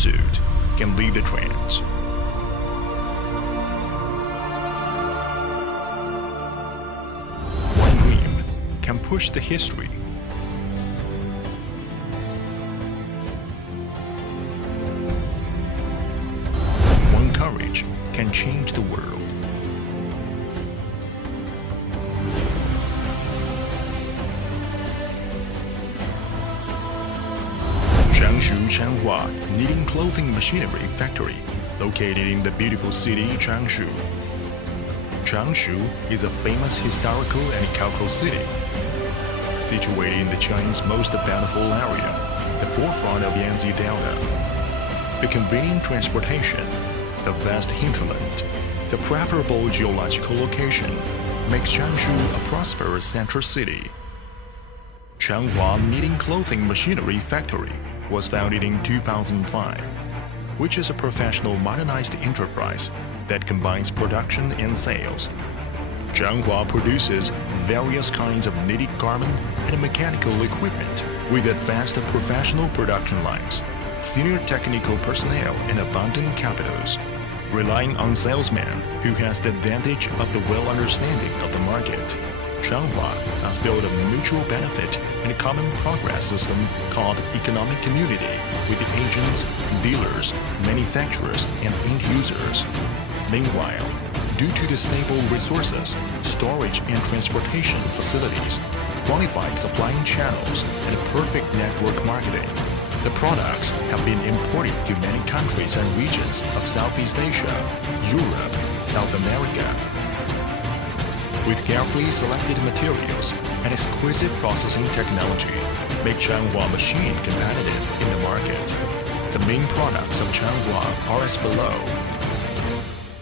pursuit can lead the trends. One dream can push the history. One courage can change the world. Changshu Changhua Knitting Clothing Machinery Factory, located in the beautiful city Changshu. Changshu is a famous historical and cultural city, situated in the Chinese most bountiful area, the forefront of Yangtze Delta. The convenient transportation, the vast hinterland, the preferable geological location makes Changshu a prosperous central city. Changhua Knitting Clothing Machinery Factory was founded in 2005, which is a professional modernized enterprise that combines production and sales. Changhua produces various kinds of knitted garment and mechanical equipment with advanced professional production lines, senior technical personnel, and abundant capitals. Relying on salesmen who has the advantage of the well understanding of the market, Changhua has built a mutual benefit and common progress system called economic community with the agents, dealers, manufacturers, and end users. Meanwhile, due to the stable resources, storage and transportation facilities, qualified supplying channels, and perfect network marketing, the products have been imported to many countries and regions of Southeast Asia, Europe, South America. With carefully selected materials and exquisite processing technology, make Changhua machine competitive in the market. The main products of Changhua are as below.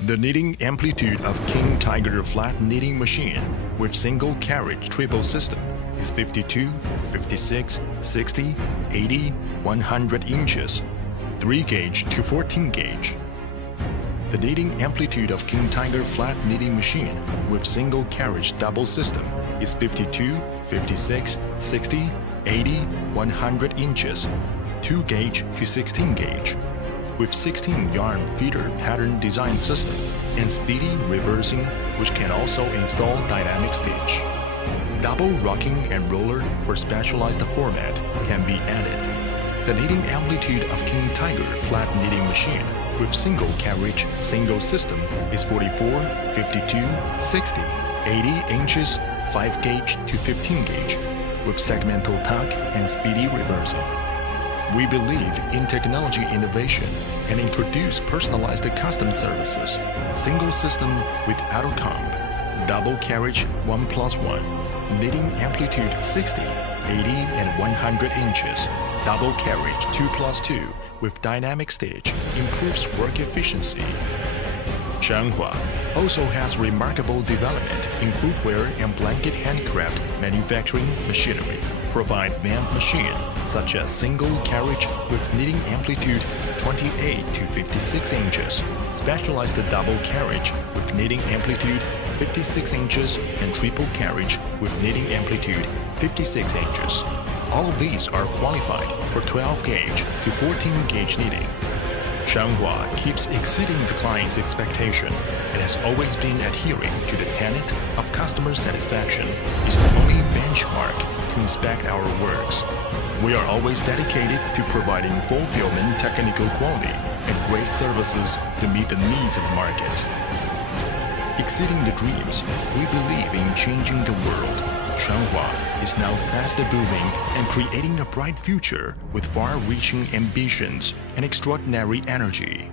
The knitting amplitude of King Tiger flat knitting machine with single carriage triple system is 52, 56, 60, 80, 100 inches, 3 gauge to 14 gauge. The knitting amplitude of King Tiger flat knitting machine with single carriage double system is 52, 56, 60, 80, 100 inches, 2 gauge to 16 gauge, with 16 yarn feeder pattern design system and speedy reversing, which can also install dynamic stitch. Double rocking and roller for specialized format can be added. The knitting amplitude of King Tiger flat knitting machine with single carriage single system is 44, 52, 60, 80 inches, 5 gauge to 15 gauge, with segmental tuck and speedy reversing. We believe in technology innovation and introduce personalized custom services, single system with auto comp, double carriage 1+1, knitting amplitude 60, 80 and 100 inches, double carriage 2+2 with dynamic stitch improves work efficiency. Changhua also has remarkable development in footwear and blanket handicraft manufacturing machinery, provide vamp machine such as single carriage with knitting amplitude 28 to 56 inches, specialized double carriage with knitting amplitude 56 inches, and triple carriage with knitting amplitude 56 inches. All of these are qualified for 12 gauge to 14 gauge knitting. Changhua keeps exceeding the client's expectation and has always been adhering to the tenet of customer satisfaction is the only benchmark to inspect our works. We are always dedicated to providing fulfillment technical quality and great services to meet the needs of the market. Exceeding the dreams, we believe in changing the world. Changhua is now fast booming and creating a bright future with far-reaching ambitions and extraordinary energy.